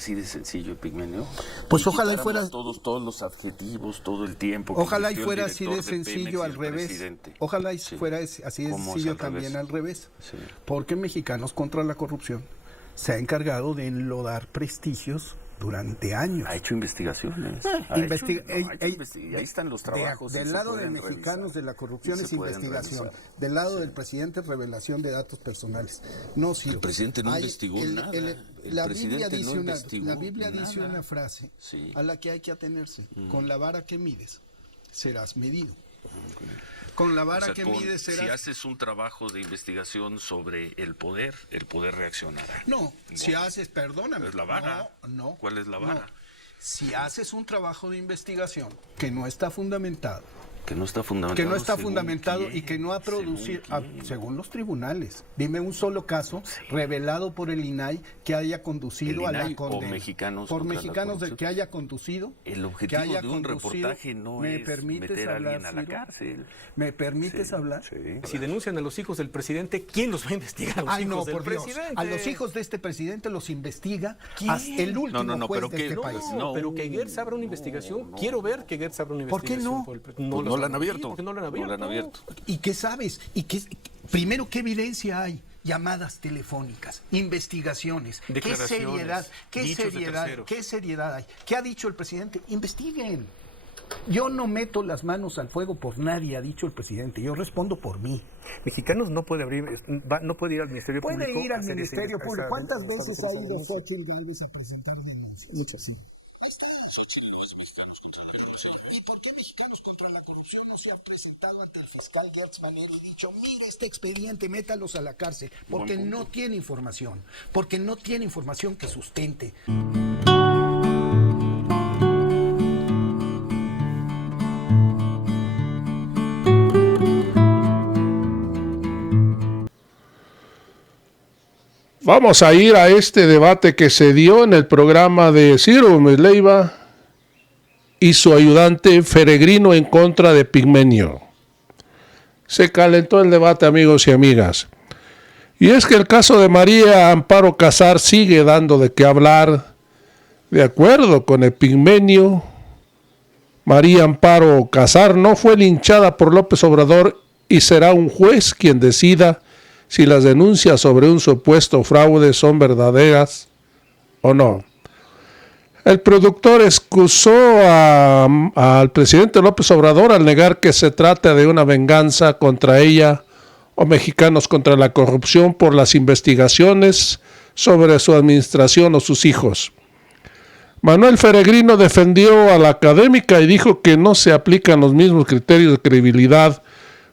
así de sencillo, Epigmenio? Pues ojalá y fuera todos los adjetivos, todo el tiempo. Ojalá y fuera así de sencillo al revés. Ojalá y fuera así de sencillo también al revés. Sí. Porque Mexicanos contra la Corrupción se ha encargado de enlodar prestigios durante años. Ha hecho investigaciones. Y ahí están los trabajos. Del lado de Mexicanos de la Corrupción es investigación. Del lado del presidente, revelación de datos personales. No, sí. El presidente no investigó nada. La Biblia dice una frase a la que hay que atenerse. Con la vara que mides, serás medido. Con la vara que mides serás... Si haces un trabajo de investigación sobre el poder reaccionará. No, si haces, perdóname. ¿Es la vara? No. ¿Cuál es la vara? No. Si haces un trabajo de investigación que no está fundamentado, y que no ha producido, según los tribunales, dime un solo caso revelado por el INAI que haya conducido a la condena. Por mexicanos que haya conducido. El objetivo de un reportaje no es meter a alguien a la cárcel. ¿Me permites hablar? Sí. Si denuncian a los hijos del presidente, ¿quién los va a investigar a los hijos del presidente? A los hijos de este presidente los investiga el último juez de este país. Pero que Gertz abra una investigación, quiero ver que Gertz abra una investigación. ¿Por qué no? No la han abierto. ¿Por qué no la han abierto? ¿Y qué sabes? Primero, ¿qué evidencia hay? Llamadas telefónicas, investigaciones, qué seriedad hay. ¿Qué ha dicho el presidente? Investiguen. Yo no meto las manos al fuego por nadie, ha dicho el presidente. Yo respondo por mí. Mexicanos no puede ir al Ministerio Público. Puede ir al Ministerio Público. ¿Cuántas veces ha ido Xochitl Gálvez a presentar denuncias? Muchas, sí. Ahí está. Xochitl no es Mexicanos contra la Corrupción. ¿Y por qué Mexicanos contra la Corrupción no se ha presentado ante el fiscal Gertz Manero y dicho, mire este expediente, métalos a la cárcel? Porque no tiene información. Porque no tiene información que sustente. Vamos a ir a este debate que se dio en el programa de Ciro Gómez Leiva y su ayudante Feregrino en contra de Epigmenio. Se calentó el debate, amigos y amigas. Y es que el caso de María Amparo Casar sigue dando de qué hablar. De acuerdo con Epigmenio, María Amparo Casar no fue linchada por López Obrador y será un juez quien decida si las denuncias sobre un supuesto fraude son verdaderas o no. El productor excusó al presidente López Obrador al negar que se trata de una venganza contra ella o Mexicanos contra la Corrupción por las investigaciones sobre su administración o sus hijos. Manuel Feregrino defendió a la académica y dijo que no se aplican los mismos criterios de credibilidad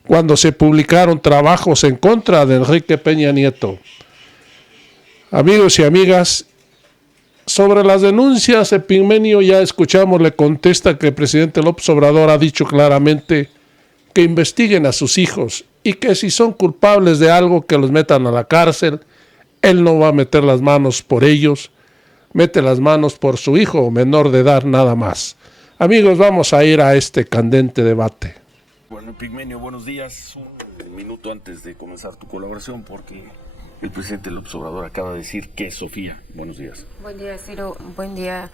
cuando se publicaron trabajos en contra de Enrique Peña Nieto. Amigos y amigas, sobre las denuncias, Epigmenio, ya escuchamos, le contesta que el presidente López Obrador ha dicho claramente que investiguen a sus hijos y que si son culpables de algo que los metan a la cárcel. Él no va a meter las manos por ellos, mete las manos por su hijo menor de edad nada más. Amigos, vamos a ir a este candente debate. Bueno, Epigmenio, buenos días. Un minuto antes de comenzar tu colaboración, porque el presidente López Obrador acaba de decir que Sofía. Buenos días. Buen día, Ciro. Buen día,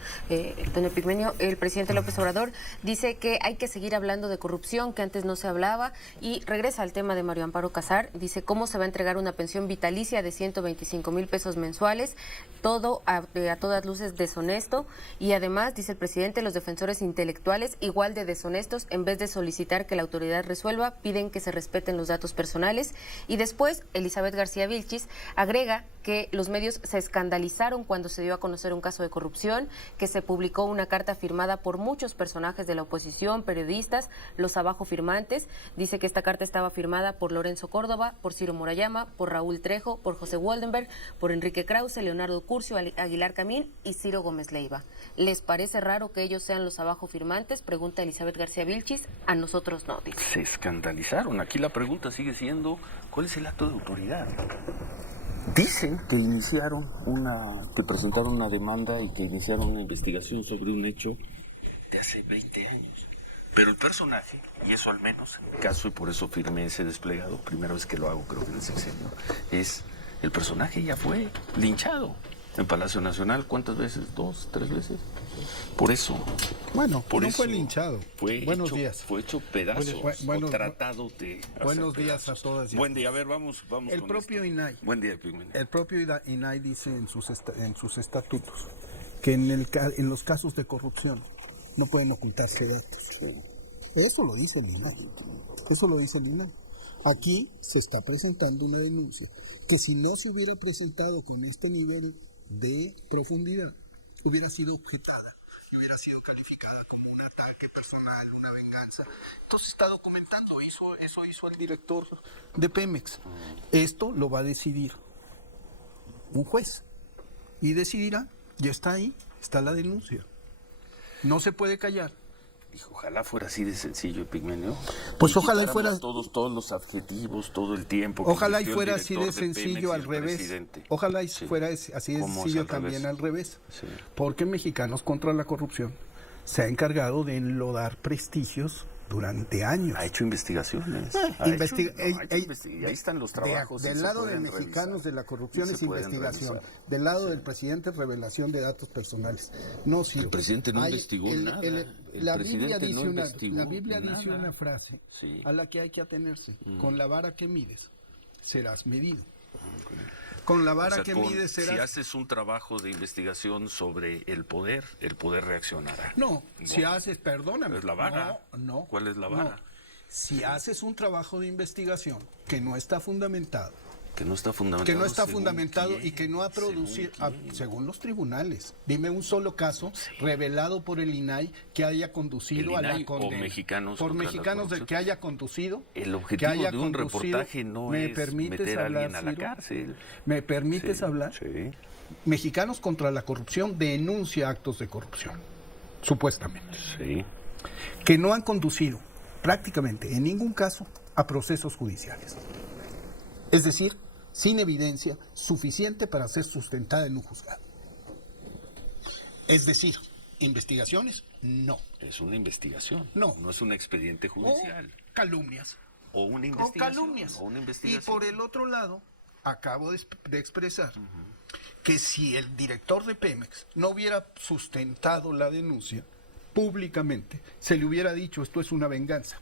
don Epigmenio. El presidente López Obrador dice que hay que seguir hablando de corrupción, que antes no se hablaba, y regresa al tema de María Amparo Casar. Dice cómo se va a entregar una pensión vitalicia de 125,000 pesos mensuales, todo a todas luces deshonesto, y además, dice el presidente, los defensores intelectuales, igual de deshonestos, en vez de solicitar que la autoridad resuelva, piden que se respeten los datos personales. Y después, Elizabeth García Vilchis agrega que los medios se escandalizaron cuando se dio a conocer un caso de corrupción, que se publicó una carta firmada por muchos personajes de la oposición, periodistas, los abajo firmantes. Dice que esta carta estaba firmada por Lorenzo Córdoba, por Ciro Murayama, por Raúl Trejo, por José Waldenberg, por Enrique Krause, Leonardo Curcio, Aguilar Camín y Ciro Gómez Leiva. ¿Les parece raro que ellos sean los abajo firmantes? Pregunta Elizabeth García Vilchis. A nosotros no, dice. Se escandalizaron. Aquí la pregunta sigue siendo, ¿cuál es el acto de autoridad? Dicen que que presentaron una demanda y que iniciaron una investigación sobre un hecho de hace 20 años. Pero el personaje, y eso al menos en mi caso, y por eso firmé ese desplegado, primera vez que lo hago creo que en el sexenio, es el personaje ya fue linchado. En Palacio Nacional, ¿cuántas veces? ¿2, 3 veces? Por eso. Bueno, Por no eso fue linchado. Buenos días. Fue hecho pedazos. Bueno, o tratado de hacer buenos días pedazos. a todas y a Buen día, a ver, vamos El con propio esto. INAI. Buen día, Pigmenio. El propio INAI dice en sus estatutos que en los casos de corrupción no pueden ocultarse datos. Eso lo dice el INAI. Eso lo dice el INAI. Aquí se está presentando una denuncia que si no se hubiera presentado con este nivel de profundidad, hubiera sido objetada y hubiera sido calificada como un ataque personal, una venganza. Entonces está documentando, eso hizo el director de Pemex. Esto lo va a decidir un juez y decidirá, ya está ahí, está la denuncia. No se puede callar. Hijo, ojalá fuera así de sencillo, Pigmenio. Pues Y ojalá y quitáramos fuera todos los adjetivos, todo el tiempo. que Ojalá y invirtió el fuera así de director Pemex sencillo y al el revés. presidente. Ojalá y Sí. fuera así de ¿Cómo es sencillo al también revés? al revés. Sí. Porque Mexicanos contra la Corrupción se ha encargado de enlodar prestigios durante años. Ha hecho investigaciones. Ha Investiga- hecho- no, ha hecho y ahí están los trabajos. y Del se lado de pueden Mexicanos revisar. de la Corrupción Y es se pueden investigación. revisar. Del lado del presidente, revelación de datos personales. No sirve. El presidente no investigó nada. La El Biblia presidente dice no una, investigó la Biblia dice nada. una frase Sí. a la que hay que atenerse. Con la vara que mides, serás medido. Con la O vara sea, que con- mides, si serás... haces un trabajo de investigación sobre el poder reaccionará. No, si Bueno, haces, perdóname. es la vara. No. ¿Cuál es la vara? no. Si haces un trabajo de investigación que no está fundamentado, Que no está fundamentado. que no está ¿según fundamentado quién? y que no ha producido, ¿Según quién? según los tribunales, dime un solo caso revelado por el INAI que haya conducido ¿El a la INAI o condena. Mexicanos por contra la mexicanos de corrupción? que haya conducido. El que objetivo haya de un conducido. reportaje no ¿Me es permites meter a hablar, alguien a la Ciro? cárcel. ¿Me permites Sí, hablar? Sí. Mexicanos contra la Corrupción denuncia actos de corrupción, supuestamente, Sí. que no han conducido prácticamente en ningún caso a procesos judiciales. Es decir, sin evidencia suficiente para ser sustentada en un juzgado. Es decir, investigaciones, no. Es una investigación. No. No es un expediente O judicial. calumnias. O una O investigación. calumnias. O una Y investigación. por el otro lado, acabo de expresar que si el director de Pemex no hubiera sustentado la denuncia públicamente, se le hubiera dicho esto es una venganza.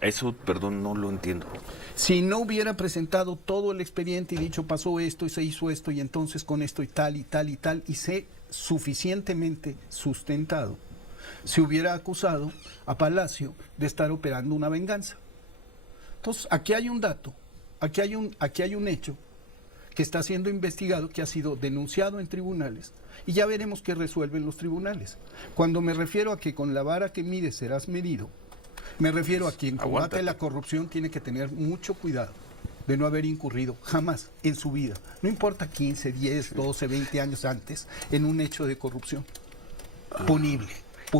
Eso, perdón, no lo entiendo. Si no hubiera presentado todo el expediente y dicho pasó esto y se hizo esto y entonces con esto y tal y tal y tal y se suficientemente sustentado, se hubiera acusado a Palacio de estar operando una venganza. Entonces, aquí hay un dato, aquí hay un hecho que está siendo investigado, que ha sido denunciado en tribunales y ya veremos qué resuelven los tribunales. Cuando me refiero a que con la vara que mides serás medido, me refiero a quien combate Aguántate. la corrupción tiene que tener mucho cuidado de no haber incurrido jamás en su vida, no importa 15, 10, 12, 20 años antes, en un hecho de corrupción. Punible.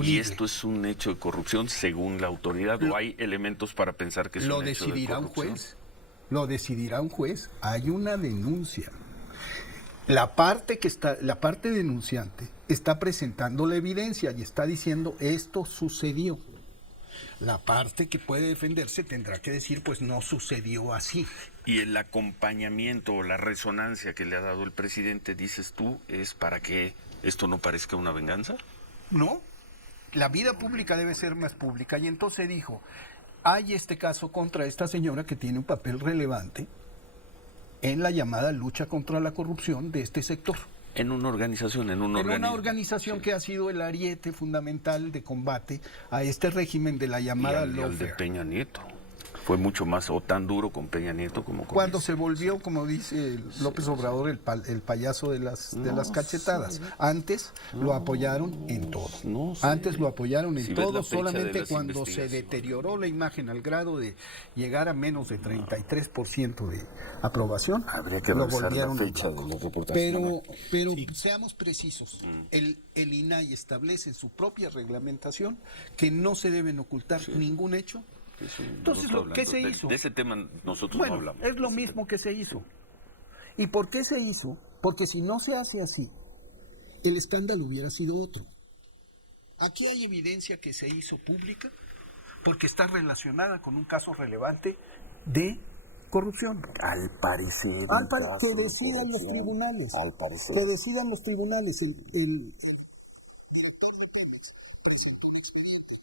Y esto es un hecho de corrupción según la autoridad. ¿O hay elementos para pensar que es Lo un hecho de decidirá un corrupción? juez. Lo decidirá un juez. Hay una denuncia. La parte denunciante está presentando la evidencia y está diciendo esto sucedió. La parte que puede defenderse tendrá que decir pues no sucedió así. Y el acompañamiento o la resonancia que le ha dado el presidente, dices tú, es para que esto no parezca una venganza. No, la vida pública debe ser más pública y entonces dijo, hay este caso contra esta señora que tiene un papel relevante en la llamada lucha contra la corrupción de este sector. En una organización, en un En organismo. una organización que ha sido el ariete fundamental de combate a este régimen de la Y llamada al de lawfare. Peña Nieto. Fue mucho más o tan duro con Peña Nieto como con Cuando este. se volvió, como dice López Obrador, el payaso de las cachetadas. Antes lo apoyaron en todo. No sé. Antes lo apoyaron en Si ves la todo, fecha de solamente las cuando se investigaciones. deterioró la imagen al grado de llegar a menos de 33% de aprobación. Habría que lo revisar la volvieron en fecha blanco. de los reportajes. Pero seamos precisos, el INAI establece en su propia reglamentación que no se deben ocultar ningún hecho. Eso no Entonces, estoy ¿qué hablando. se hizo? De ese tema nosotros Bueno, no hablamos. es lo mismo que se hizo. ¿Y por qué se hizo? Porque si no se hace así, el escándalo hubiera sido otro. Aquí hay evidencia que se hizo pública porque está relacionada con un caso relevante de corrupción. Al parecer. Que decidan los tribunales. Al parecer. Que decidan los tribunales. El director de Pemex presentó un expediente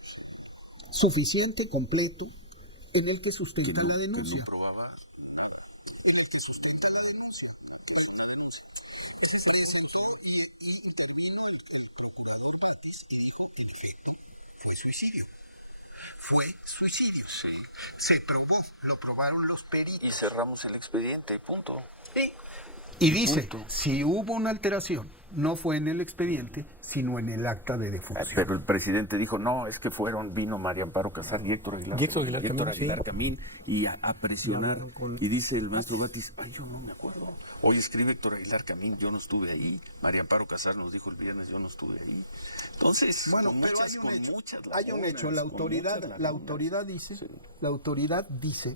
suficiente, completo, en el que sustenta la denuncia. En el que sustenta la denuncia. Ese se presentó y intervino el procurador Batis y dijo que en efecto fue suicidio. Fue suicidio. Sí. Se probó, lo probaron los peritos. Y cerramos el expediente, punto. Y dice, si hubo una alteración, no fue en el expediente, sino en el acta de defunción. Pero el presidente dijo, no, es que vino María Amparo Casar y Héctor Aguilar Camín, y a presionar. Y dice el maestro Batis, ay, yo no me acuerdo. Hoy escribe Héctor Aguilar Camín, yo no estuve ahí. María Amparo Casar nos dijo el viernes, yo no estuve ahí. Entonces, bueno, pero hay un hecho, la autoridad dice,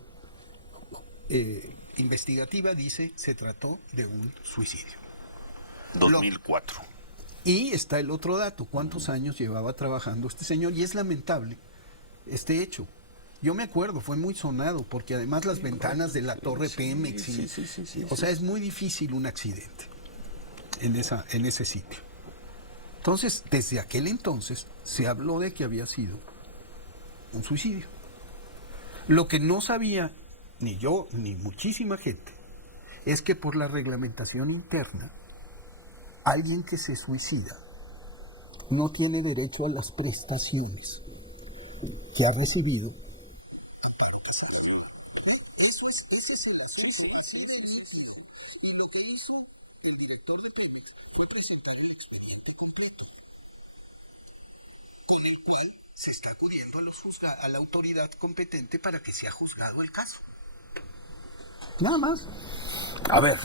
investigativa dice, se trató de un suicidio. 2004. Y está el otro dato, ¿cuántos años llevaba trabajando este señor? Y es lamentable este hecho. Yo me acuerdo, fue muy sonado, porque además las ventanas de la torre Pemex, o sea, es muy difícil un accidente en ese sitio. Entonces, desde aquel entonces se habló de que había sido un suicidio. Lo que no sabía ni yo ni muchísima gente es que por la reglamentación interna, alguien que se suicida no tiene derecho a las prestaciones que ha recibido. Ese es el asunto, así de líquido. Y lo que hizo el director de Pemex fue presentar el expediente completo, con el cual se está acudiendo a la autoridad competente para que sea juzgado el caso. Nada más. A ver,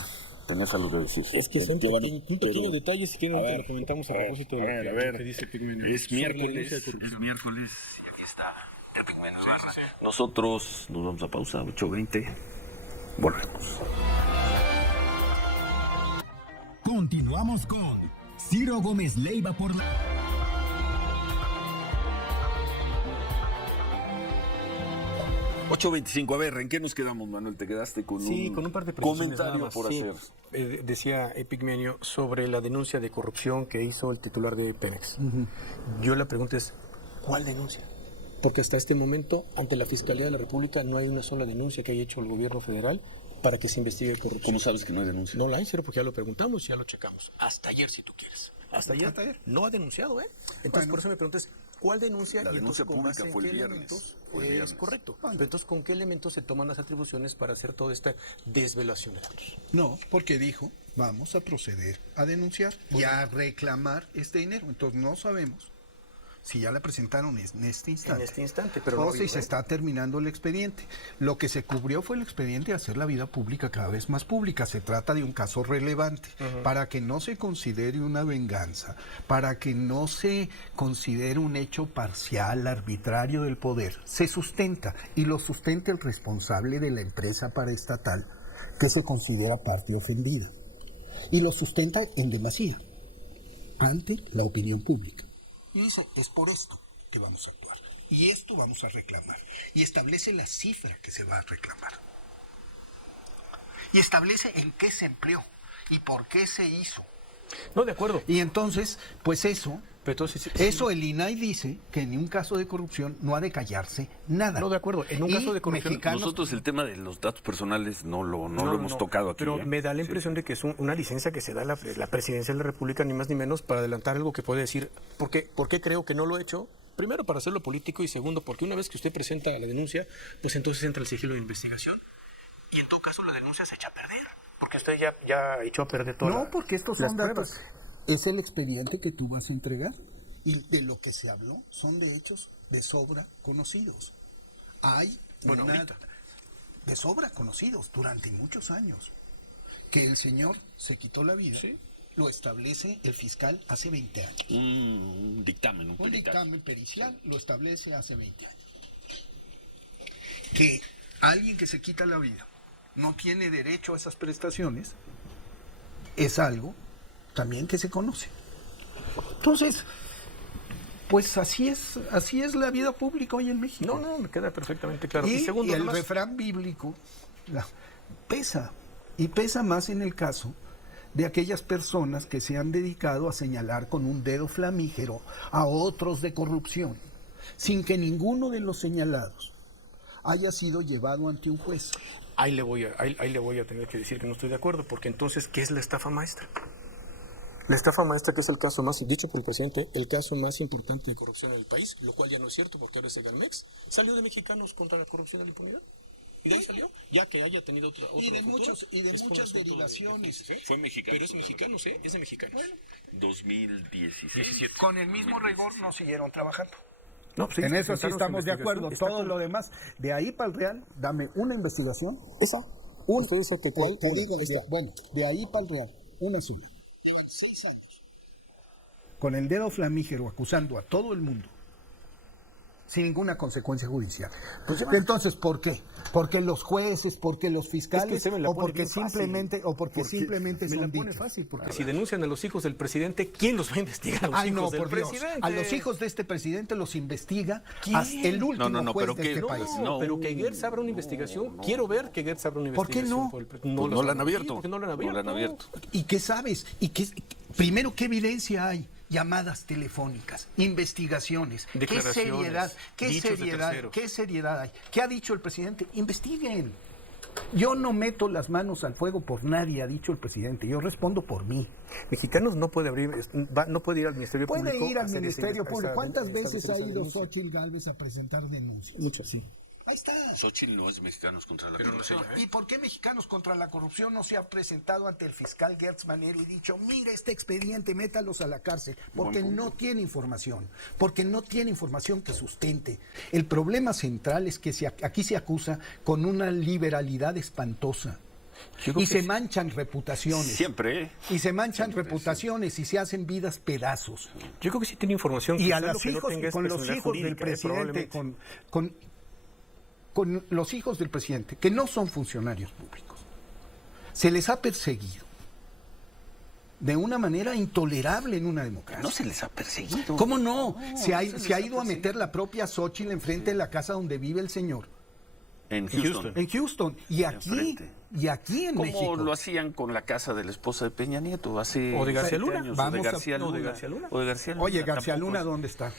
tenés algo que decir. Es que son un pequeño detalle, si quieren lo comentamos a propósito de lo que dice Pigmenio. Es miércoles, y aquí está. Nosotros nos vamos a pausa, 8:20. Volvemos. Continuamos con Ciro Gómez Leiva por la... $8.25. A ver, ¿en qué nos quedamos, Manuel? ¿Te quedaste con un par de precisiones comentario nada más, por hacer? Decía Epigmenio sobre la denuncia de corrupción que hizo el titular de Pemex. Yo la pregunta es, ¿cuál denuncia? Porque hasta este momento, ante la Fiscalía de la República, no hay una sola denuncia que haya hecho el gobierno federal para que se investigue corrupción. ¿Cómo sabes que no hay denuncia? No la hay, Ciro, porque ya lo preguntamos y ya lo checamos. Hasta ayer, si tú quieres. Hasta ayer. No ha denunciado, ¿eh? Entonces, por eso me preguntas, ¿cuál denuncia? La denuncia pública fue el viernes. Es correcto. Pero entonces, ¿con qué elementos se toman las atribuciones para hacer toda esta desvelación de datos? No, porque dijo, vamos a proceder a denunciar y a reclamar este dinero. Entonces, no sabemos si ya la presentaron en este instante. En este instante, pero o si se está terminando el expediente. Lo que se cubrió fue el expediente de hacer la vida pública cada vez más pública. Se trata de un caso relevante, para que no se considere una venganza, para que no se considere un hecho parcial, arbitrario del poder. Se sustenta, y lo sustenta el responsable de la empresa paraestatal, que se considera parte ofendida. Y lo sustenta en demasía, ante la opinión pública. Y dice, es por esto que vamos a actuar. Y esto vamos a reclamar. Y establece la cifra que se va a reclamar. Y establece en qué se empleó y por qué se hizo. No, de acuerdo. Y entonces, pues eso, Pero entonces, eso el INAI dice que en un caso de corrupción no ha de callarse nada. No, de acuerdo. En un caso de corrupción, nosotros el tema de los datos personales no lo hemos tocado aquí. Pero me da la impresión de que es una licencia que se da la presidencia de la República, ni más ni menos, para adelantar algo que puede decir. ¿Por qué creo que no lo he hecho? Primero, para hacerlo político, y segundo, porque una vez que usted presenta la denuncia, pues entonces entra el sigilo de investigación. Y en todo caso la denuncia se echa a perder. Porque usted ya echó a perder todo. No, porque estos son datos. Es el expediente que tú vas a entregar. Y de lo que se habló son de hechos de sobra conocidos. Hay de sobra conocidos durante muchos años. Que el señor se quitó la vida, ¿sí? Lo establece el fiscal hace 20 años. Un dictamen. Un dictamen pericial lo establece hace 20 años. Que alguien que se quita la vida no tiene derecho a esas prestaciones es algo también que se conoce. Entonces, pues así es la vida pública hoy en México. No, me queda perfectamente claro. Y segundo, el refrán bíblico Pesa. Y pesa más en el caso de aquellas personas que se han dedicado a señalar con un dedo flamígero a otros de corrupción, sin que ninguno de los señalados haya sido llevado ante un juez. Ahí le voy a tener que decir que no estoy de acuerdo, porque entonces, ¿qué es la estafa maestra? La estafa maestra, que es el caso más, dicho por el presidente, el caso más importante de corrupción en el país, lo cual ya no es cierto porque ahora es Segalmex, salió de Mexicanos contra la corrupción y la impunidad. ¿Y de ahí salió? Ya que haya tenido otro Y de futuro, muchas derivaciones. Fue mexicano. Pero es mexicanos, ¿eh? Es de mexicanos. 2017. Con el mismo rigor no siguieron trabajando. No, pues sí, En eso sí presentaron su estamos de investigación. acuerdo. Está Todo con- lo demás, de ahí para el Real, dame una investigación. Bueno, de ahí para el Real, una sola. Con el dedo flamígero acusando a todo el mundo, sin ninguna consecuencia judicial. Entonces, ¿por qué? ¿Porque los jueces, porque los fiscales, usted me la o pone porque bien fácil. simplemente me la son pone dichos? fácil, porque si denuncian a los hijos del presidente, ¿quién los va a investigar a los Ay, hijos no, del por Dios. presidente? A los hijos de este presidente los investiga ¿Quién? hasta el último No, juez pero de que- este no, país. No, pero que Gertz abra una investigación. Quiero ver que Gertz abra una ¿Por qué investigación. no? por el Pues no la han abierto. porque no la han No abierto. la han abierto. ¿Y qué sabes? Primero, ¿qué evidencia hay? Llamadas telefónicas, investigaciones, qué Declaraciones, seriedad, dichos de terceros. qué seriedad hay. ¿Qué ha dicho el presidente? Investiguen. Yo no meto las manos al fuego por nadie, ha dicho el presidente. Yo respondo por mí. Mexicanos no puede abrir, no puede ir al Ministerio Público. Puede ir a al hacer Ministerio esa- Público. esa- ¿Cuántas esa- veces esa ha ido denuncia? Xóchitl Gálvez a presentar denuncias? Muchas, sí. Ahí está. Xochitl no es Mexicanos contra la Corrupción. ¿Y por qué Mexicanos contra la Corrupción no se ha presentado ante el fiscal Gertz Manero y dicho, mire este expediente, métalos a la cárcel? Porque no tiene información, porque no tiene información que sustente. El problema central es que aquí se acusa con una liberalidad espantosa. Y se manchan reputaciones. Siempre, ¿eh? Y se manchan reputaciones y se hacen vidas pedazos. Yo creo que sí tiene información. Y quizá a lo los que no hijos, tenga es con los personalidad hijos del jurídica, presidente, probablemente. con los hijos del presidente, que no son funcionarios públicos, se les ha perseguido de una manera intolerable en una democracia. No se les ha perseguido. ¿Cómo no? Se ha les ido a perseguido. meter la propia Xóchitl enfrente de la casa donde vive el señor, En Houston. en Houston, y Enfrente. aquí en Como México. lo hacían con la casa de la esposa de Peña Nieto hace O de García 7 Luna. años, Vamos o de a- García no, de Luna. García Luna. O de García Luna. Oye, García tampoco Luna, es- ¿dónde está?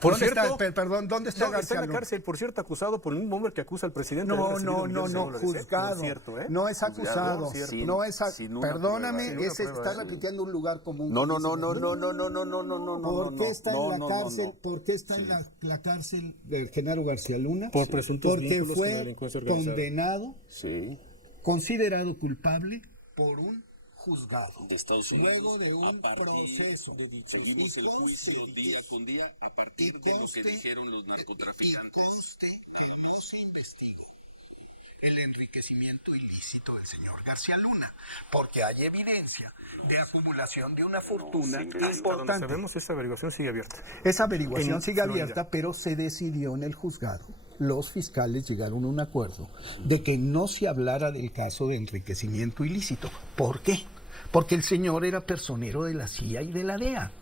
Por ¿Dónde cierto, está? Perdón, ¿dónde está está García en la Luna? cárcel, por cierto, acusado por el mismo hombre que acusa al presidente. de No, haber recibido no, millones de dólares, ¿eh? juzgado. Por cierto, ¿eh? No es acusado. Juzgado, sin- No es sin una perdóname, prueba, ese está repitiendo un lugar común. No, no, no, no, no, no, no, no, no, no, no, no. ¿Por qué está no, en la no, cárcel? no. ¿Por qué está en la cárcel de Genaro García Luna? Por presuntos Porque vínculos con la fue delincuencia organizada. condenado, Sí. considerado culpable por un juzgado. De Estados Unidos. Luego de un A partir proceso. Seguimos el juicio día con día a partir de lo que dijeron los Y narcotraficantes. conste que no se investigó el enriquecimiento ilícito del señor García Luna, porque hay evidencia de acumulación de una fortuna Hasta donde importante. sabemos, esa averiguación sigue abierta. Esa averiguación En sigue Florida. abierta, pero se decidió en el juzgado. Los fiscales llegaron a un acuerdo de que no se hablara del caso de enriquecimiento ilícito. ¿Por qué? Porque el señor era personero de la CIA y de la DEA.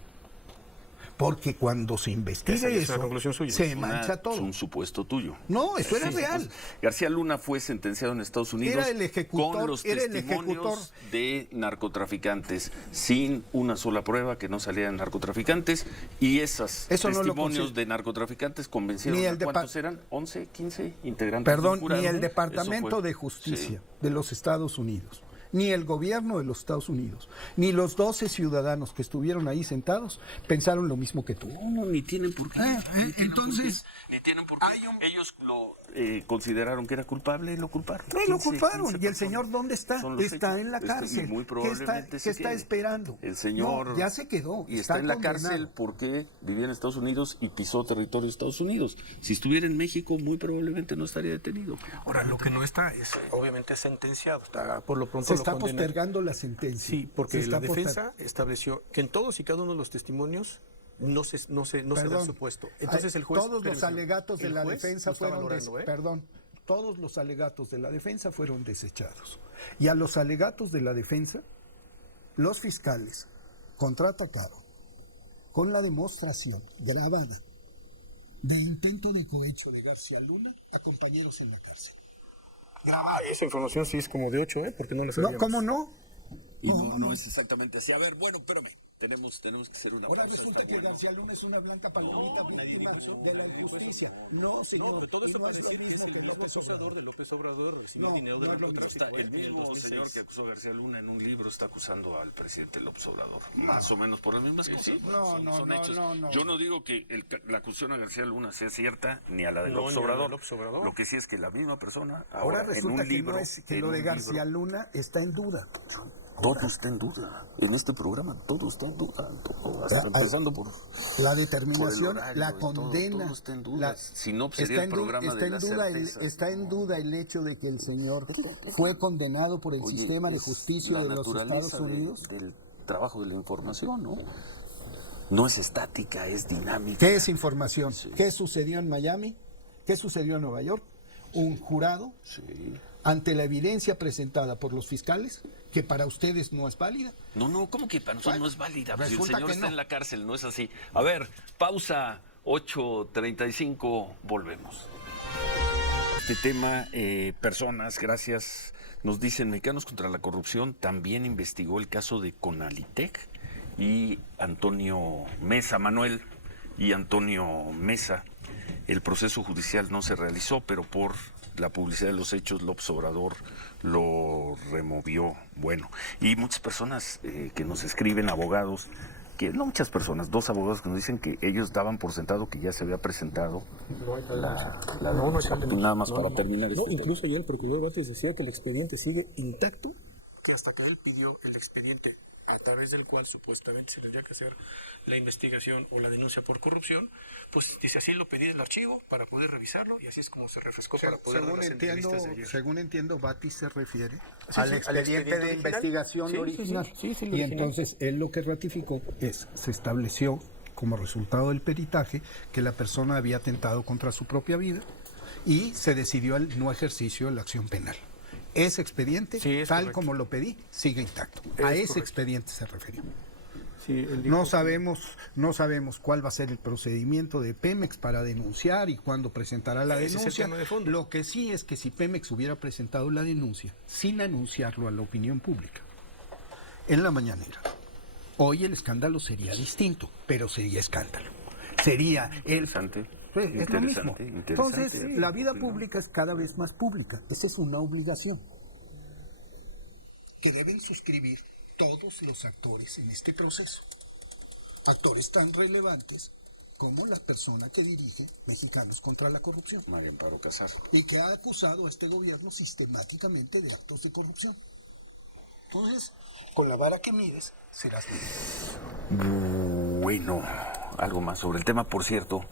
Porque cuando se investiga Esa es eso, una conclusión suya. se Es mancha todo. Es un supuesto tuyo. No, eso era Sí, real. pues, García Luna fue sentenciado en Estados Unidos Era el ejecutor, con los era el testimonios de narcotraficantes, sin una sola prueba que no salieran narcotraficantes, y esos Eso no lo testimonios consigo. de narcotraficantes convencieron Ni a el ¿cuántos eran? ¿11, 15 integrantes Perdón, del jurado? ni el Eso Departamento fue. de Justicia Sí. de los Estados Unidos, ni el gobierno de los Estados Unidos, ni los 12 ciudadanos que estuvieron ahí sentados pensaron lo mismo que tú. No, ni tienen por qué. Entonces, Ni tienen por qué. Ellos lo consideraron que era culpable y lo culparon. no lo 15 culparon. ¿Y el personas. señor dónde está? Son los Está hechos. en la Y cárcel. muy ¿Qué probablemente está tiene. esperando? El señor No, ya se quedó. Y está en la condenado. cárcel porque vivía en Estados Unidos y pisó territorio de Estados Unidos. Si estuviera en México, muy probablemente no estaría detenido. Ahora, lo que no está es, obviamente, sentenciado. Está, por lo pronto Se lo está condenan. postergando la sentencia. Sí, porque Se está la defensa estableció que en todos y cada uno de los testimonios no se da supuesto. Entonces el juez... Todos los alegatos de el la juez defensa lo está fueron valorando, ¿eh? Perdón, todos los alegatos de la defensa fueron desechados. Y a los alegatos de la defensa, los fiscales contraatacaron con la demostración grabada de intento de cohecho de García Luna a compañeros en la cárcel. grabado. Esa información sí es como de 8, porque no la No, sabíamos. ¿cómo no? Y no es exactamente así. A ver, bueno, espérame. Tenemos que hacer una Ahora pausa. resulta que García Luna es una blanca palomita víctima de la injusticia. No, señor. Todo esto pasa así mismo. El acusador de López Obrador recibió dinero de narcotráfico. El mismo señor que acusó a García Luna en un libro está acusando al presidente López Obrador. Más o menos por las mismas cosas. Son hechos. Yo no digo que la acusación a García Luna sea cierta ni a la de López ni a la de Obrador. López Obrador. Lo que sí es que la misma persona Ahora ahora en resulta un que libro... no es que en lo un de García libro- Luna está en duda. Todo está en duda. En este programa todo está en duda. Todo, hasta empezando por... La determinación, por el horario la y todo, condena. todo está en duda. Si no, sería está el programa está de en las duda certezas. está en duda el hecho de que el señor fue condenado por el Oye, sistema de es justicia la de los naturaleza Estados Unidos. del trabajo de la información, ¿no? No es estática, es dinámica. ¿Qué es información? ¿Qué sucedió en Miami? ¿Qué sucedió en Nueva York? Un jurado, ante la evidencia presentada por los fiscales, que para ustedes no es válida. No, ¿cómo que para nosotros no es válida? Pues si el resulta señor que está no. en la cárcel, no es así. A ver, pausa, 8:35, volvemos. Este tema, personas, gracias. Nos dicen, Mexicanos contra la Corrupción también investigó el caso de Conalitec y Antonio Mesa, Manuel y Antonio Mesa. El proceso judicial no se realizó, pero por la publicidad de los hechos, López Obrador lo removió. Bueno, y muchas personas que nos escriben, abogados, que no muchas personas, 2 abogados que nos dicen que ellos daban por sentado que ya se había presentado la denuncia. Nada más para terminar este tema. Incluso ya el procurador Batis decía que el expediente sigue intacto, que hasta que él pidió el expediente a través del cual supuestamente se tendría que hacer la investigación o la denuncia por corrupción, pues dice así lo pedí el archivo para poder revisarlo y así es como se refrescó para poder dar las entrevistas de ayer. Según entiendo, Batis se refiere Sí, al sí, expediente al expediente de original. investigación Sí, original. sí, el Y original. entonces él lo que ratificó se estableció como resultado del peritaje que la persona había atentado contra su propia vida y se decidió el no ejercicio de la acción penal. Ese expediente, Sí, es tal correcto. como lo pedí, sigue intacto. Es A ese correcto. expediente se refirió. Sí, él dijo- No sabemos cuál va a ser el procedimiento de Pemex para denunciar y cuándo presentará la Ese es el denuncia. tema de fondo. Lo que sí es que si Pemex hubiera presentado la denuncia sin anunciarlo a la opinión pública en la mañanera, hoy el escándalo sería distinto, pero sería escándalo. Sería el... Interesante. Es lo mismo. Interesante. Entonces, la vida pública es cada vez más pública. Esa es una obligación que deben suscribir todos los actores en este proceso. Actores tan relevantes como la persona que dirige Mexicanos contra la Corrupción María Amparo Casar. y que ha acusado a este gobierno sistemáticamente de actos de corrupción. Entonces, con la vara que mides, serás Bueno, algo más sobre el tema, por cierto.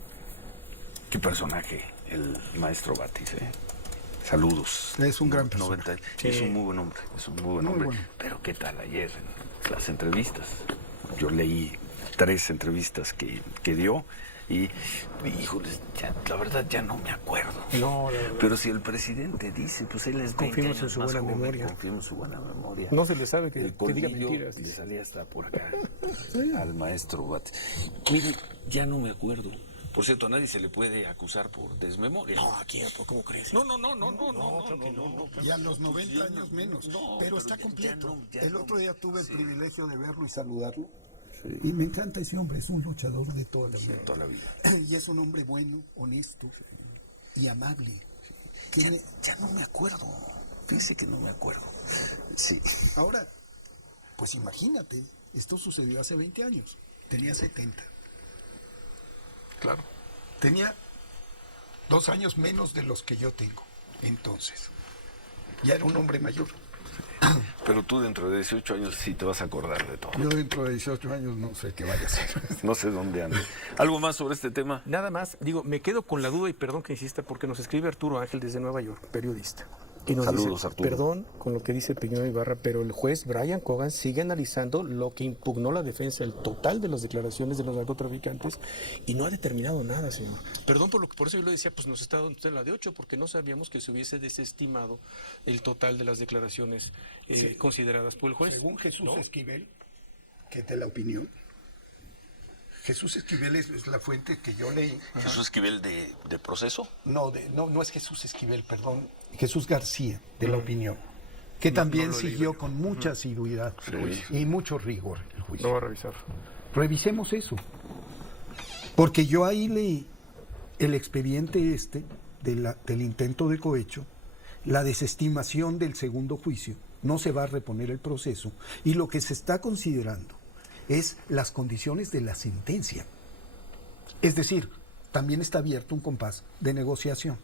Qué personaje, el maestro Batis, ¿eh? Saludos. Es un gran personaje. Es un muy buen hombre, bueno. Pero ¿qué tal ayer en las entrevistas? Yo leí 3 entrevistas que dio y, híjoles, la verdad ya no me acuerdo. No, la verdad. Pero si el presidente dice, pues él es 20 Confiemos en años su más buena joven, memoria. confiemos en su buena memoria. No se le sabe que El diga colmillo mentiras. le salía hasta por acá al maestro Batis. Mire, ya no me acuerdo. Por cierto, a nadie se le puede acusar por desmemoria. No, ¿a quién? ¿Cómo crees? No. Y a los 90 años menos. No, pero está ya completo. ya El no. otro día tuve el privilegio de verlo y saludarlo. Y me encanta ese hombre, es un luchador de toda la vida. Toda la vida. Y es un hombre bueno, honesto y amable. Ya no me acuerdo. Fíjese que no me acuerdo. Sí. Ahora, pues imagínate, esto sucedió hace 20 años. Tenía 70. Claro. Tenía 2 años menos de los que yo tengo. Entonces, ya era un hombre mayor. Pero tú dentro de 18 años sí te vas a acordar de todo. Yo dentro de 18 años no sé qué vaya a ser. No sé dónde andes. ¿Algo más sobre este tema? Nada más, digo, me quedo con la duda y perdón que insista porque nos escribe Arturo Ángel desde Nueva York, periodista. Y nos Saludos, dice, Arturo. perdón con lo que dice Peñón Ibarra, pero el juez Brian Cogan sigue analizando lo que impugnó la defensa, el total de las declaraciones de los narcotraficantes y no ha determinado nada, señor. Perdón por eso yo le decía, pues nos está dando usted la de 8 porque no sabíamos que se hubiese desestimado el total de las declaraciones consideradas por el juez. Según Jesús ¿no? Esquivel, que es de la opinión, Jesús Esquivel es la fuente que yo leí. ¿Jesús Esquivel de Proceso? No, no es Jesús Esquivel, perdón. Jesús García, de La Opinión, que también siguió con mucha asiduidad y mucho rigor el juicio. Lo voy a revisar. Revisemos eso. Porque yo ahí leí el expediente del intento de cohecho, la desestimación del segundo juicio, no se va a reponer el proceso, y lo que se está considerando es las condiciones de la sentencia. Es decir, también está abierto un compás de negociación.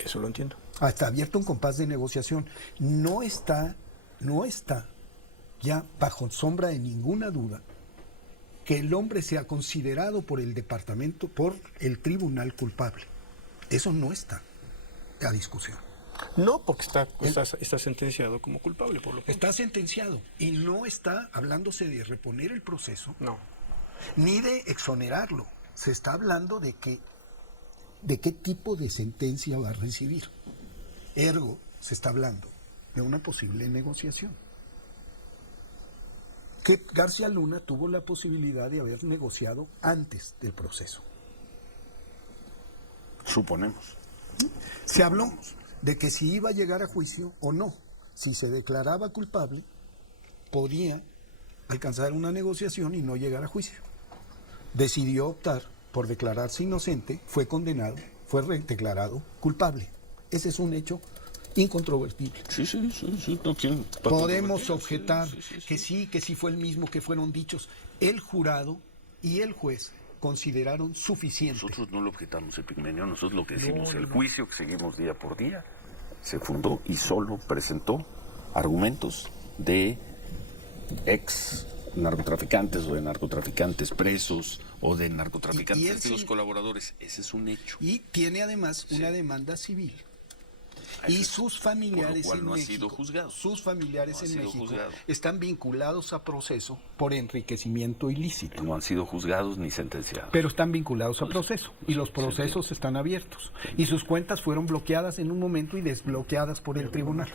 Eso lo entiendo. Está abierto un compás de negociación. No está ya bajo sombra de ninguna duda que el hombre sea considerado por el departamento, por el tribunal culpable. Eso no está a discusión. No, porque está sentenciado como culpable, por lo que Está sentenciado y no está hablándose de reponer el proceso, no. ni de exonerarlo. Se está hablando de qué tipo de sentencia va a recibir. Ergo, se está hablando de una posible negociación. Que García Luna tuvo la posibilidad de haber negociado antes del proceso. Suponemos. Se habló de que si iba a llegar a juicio o no, si se declaraba culpable, podía alcanzar una negociación y no llegar a juicio. Decidió optar por declararse inocente, fue condenado, fue declarado culpable. Ese es un hecho incontrovertible. Sí. No, Podemos objetar que sí fue el mismo, que fueron dichos. El jurado y el juez consideraron suficiente. Nosotros no lo objetamos, Epigmenio. Nosotros lo que decimos, el juicio que seguimos día por día, se fundó y solo presentó argumentos de ex narcotraficantes o de narcotraficantes presos o de narcotraficantes de los colaboradores. Ese es un hecho. Y tiene además una demanda civil. Y sus familiares por lo cual en no ha México, sido juzgado. sus familiares No ha en sido México juzgado. están vinculados a proceso por enriquecimiento ilícito. No han sido juzgados ni sentenciados. Pero están vinculados a proceso y los procesos están abiertos. Y sus cuentas fueron bloqueadas en un momento y desbloqueadas por el tribunal.